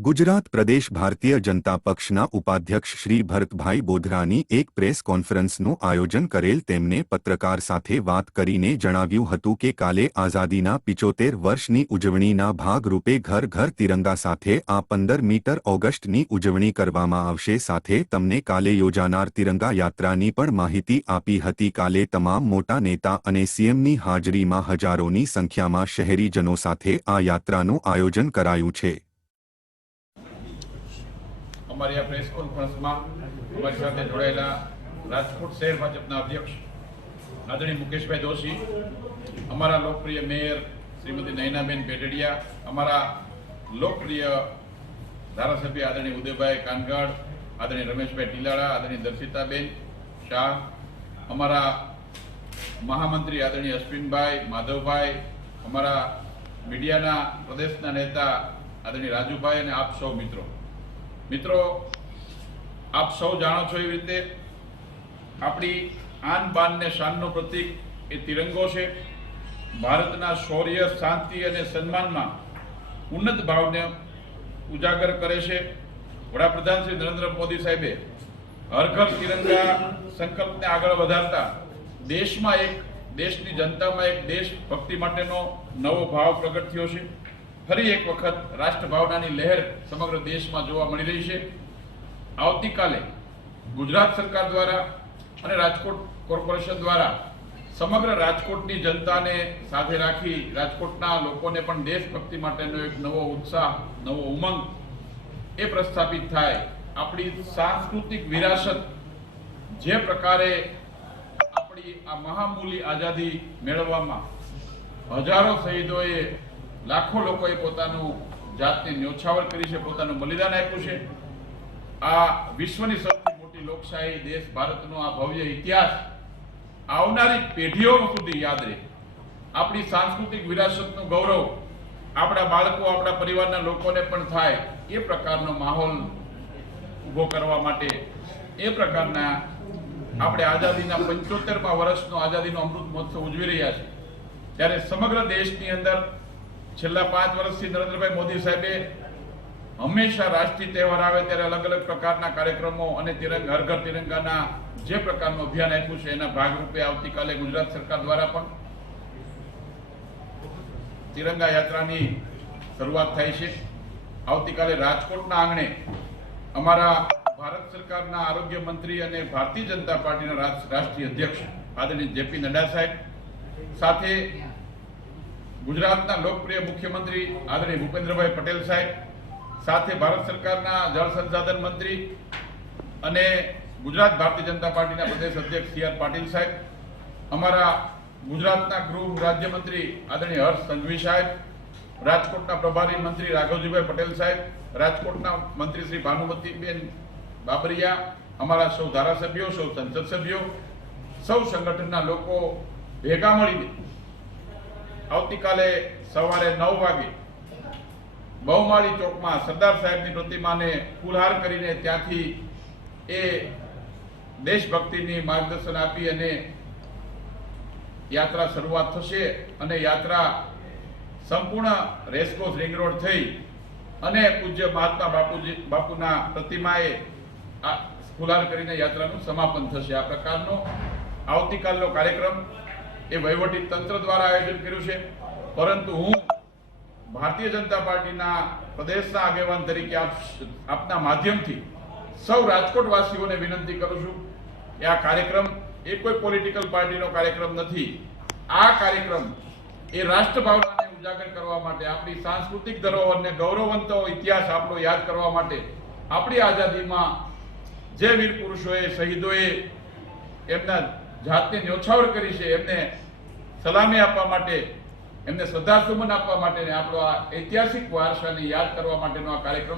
ગુજરાત પ્રદેશ ભારતીય જનતા પક્ષના ઉપાધ્યક્ષ શ્રી ભરતભાઈ બોધરાની એક પ્રેસ કોન્ફરન્સનું આયોજન કરેલ તેમને પત્રકાર સાથે વાત કરીને જણાવ્યું હતું કે કાલે આઝાદીના પિચોતેર વર્ષની ઉજવણીના ભાગરૂપે ઘર ઘર તિરંગા સાથે આ પંદર મીટર ઓગસ્ટની ઉજવણી કરવામાં આવશે. સાથે તમને કાલે યોજાનાર તિરંગા યાત્રાની પણ માહિતી આપી હતી. કાલે તમામ મોટા નેતા અને સીએમની હાજરીમાં હજારોની સંખ્યામાં શહેરીજનો સાથે આ યાત્રાનું આયોજન કરાયું છે. અમારી આ પ્રેસ કોન્ફરન્સમાં અમારી સાથે જોડાયેલા રાજકોટ શહેર ભાજપના અધ્યક્ષ આદરણીય મુકેશભાઈ જોશી અમારા લોકપ્રિય મેયર શ્રીમતી નયનાબેન પેટડિયા અમારા લોકપ્રિય ધારાસભ્ય આદરણીય ઉદયભાઈ કાનગડ આદરણીય રમેશભાઈ ટીલાળા, આદરણીય દર્શિતાબેન શાહ, અમારા મહામંત્રી આદરણીય અશ્વિનભાઈ, માધવભાઈ, અમારા મીડિયાના પ્રદેશના નેતા આદરણીય રાજુભાઈ અને આપ સૌ મિત્રો. મિત્રો, આપ સૌ જાણો છો એવી રીતે આપણી આન બાન ને શાનનો પ્રતીક એ તિરંગો છે. ભારતના શૌર્ય, શાંતિ અને સન્માનમાં ઉન્નત ભાવને ઉજાગર કરે છે. વડાપ્રધાન શ્રી નરેન્દ્ર મોદી સાહેબે હર ઘર તિરંગા સંકલ્પને આગળ વધારતા દેશમાં એક, દેશની જનતામાં એક દેશ ભક્તિ માટેનો નવો ભાવ પ્રગટ થયો છે. ફરી એક વખત રાષ્ટ્રભાવનાની લહેર સમગ્ર દેશમાં જોવા મળી રહી છે. આવતીકાલે ગુજરાત સરકાર દ્વારા અને રાજકોટ કોર્પોરેશન દ્વારા સમગ્ર રાજકોટની જનતાને સાથે રાખી રાજકોટના લોકોને પણ દેશભક્તિ માટેનો એક નવો ઉત્સાહ, નવો ઉમંગ એ પ્રસ્થાપિત થાય. આપણી સાંસ્કૃતિક વિરાસત જે પ્રકારે આપણી આ મહામૂલી આઝાદી મેળવવામાં હજારો શહીદોએ લાખો લોકોએ પોતાનું જાતને ન્યોછાવર કરી છે, પોતાનું બલિદાન આપ્યું છે. આ વિશ્વની સૌથી મોટી લોકશાહી દેશ ભારતનો આ ભવ્ય ઇતિહાસ આવનારી પેઢીઓ સુધી યાદ રહે. આપણી સાંસ્કૃતિક વિરાસતનું ગૌરવ આપણા બાળકો, આપણા પરિવારના લોકોને પણ થાય એ પ્રકારનો માહોલ ઊભો કરવા માટે એ પ્રકારના આપણે આઝાદીના પંચોતેરમાં વર્ષનો આઝાદીનો અમૃત મહોત્સવ ઉજવી રહ્યા છે ત્યારે સમગ્ર દેશની અંદર છેલ્લા પાંચ વર્ષથી નરેન્દ્રભાઈ મોદી સાહેબે હંમેશા રાષ્ટ્રીય તહેવાર આવે ત્યારે અલગ અલગ પ્રકારના કાર્યક્રમો અને તિરંગા હર ઘર તિરંગાના જે પ્રકારનું અભિયાન આપ્યું છે, એના ભાગરૂપે આવતીકાલે ગુજરાત સરકાર દ્વારા પણ તિરંગા યાત્રાની શરૂઆત થાય છે. આવતીકાલે રાજકોટના આંગણે અમારા ભારત સરકારના આરોગ્ય મંત્રી અને ભારતીય જનતા પાર્ટીના રાષ્ટ્રીય અધ્યક્ષ, આદરણીય જેપી નડ્ડા સાહેબ સાથે ગુજરાતના લોકપ્રિય મુખ્યમંત્રી આદરણીય ભૂપેન્દ્રભાઈ પટેલ સાહેબ, સાથે ભારત સરકારના જળ સંસાધન મંત્રી અને ગુજરાત ભારતીય જનતા પાર્ટીના પ્રદેશ અધ્યક્ષ સી આર પાટીલ સાહેબ, અમારા ગુજરાતના ગૃહ રાજ્યમંત્રી આદરણીય હર્ષ સંઘવી સાહેબ, રાજકોટના પ્રભારી મંત્રી રાઘવજીભાઈ પટેલ સાહેબ, રાજકોટના મંત્રી શ્રી ભાનુમતીબેન બાબરિયા, અમારા સૌ ધારાસભ્યો, સૌ સંસદ સભ્યો, સૌ સંગઠનના લોકો ભેગા મળીને આવતીકાલે સવારે નવ વાગે બહુમાળી ચોકમાં સરદાર સાહેબની પ્રતિમાને ફૂલહાર કરીને ત્યાંથી એ દેશભક્તિની માર્ગદર્શન આપી અને યાત્રા શરૂઆત થશે અને યાત્રા સંપૂર્ણ રેસકોસ રિંગ રોડ થઈ અને પૂજ્ય મહાત્મા બાપુજી, બાપુના પ્રતિમાએ આ ફુલાર કરીને યાત્રાનું સમાપન થશે. આ પ્રકારનો આવતીકાલનો કાર્યક્રમ એ વહીવટી તંત્ર દ્વારા આયોજન કર્યું છે. પરંતુ હું ભારતીય જનતા પાર્ટીના પ્રદેશના આગેવાન તરીકે આપ આપના માધ્યમથી સૌ રાજકોટ વાસીઓને વિનંતી કરું છું કે આ કાર્યક્રમ એ કોઈ પોલિટિકલ પાર્ટીનો કાર્યક્રમ નથી. આ કાર્યક્રમ એ રાષ્ટ્રભાવનાને ઉજાગર કરવા માટે, આપણી સાંસ્કૃતિક ધરોહરને ગૌરવંતો ઇતિહાસ આપણો યાદ કરવા માટે આપણી આઝાદીમાં જે વીર પુરુષોએ શહીદોએ એમના જાતને ન્યોછાવર કરી છે, એમને સલામી આપવા માટે, એમને શ્રદ્ધાસુમન આપવા માટે આપણો આ ઐતિહાસિક વારસાને યાદ કરવા માટેનો આ કાર્યક્રમ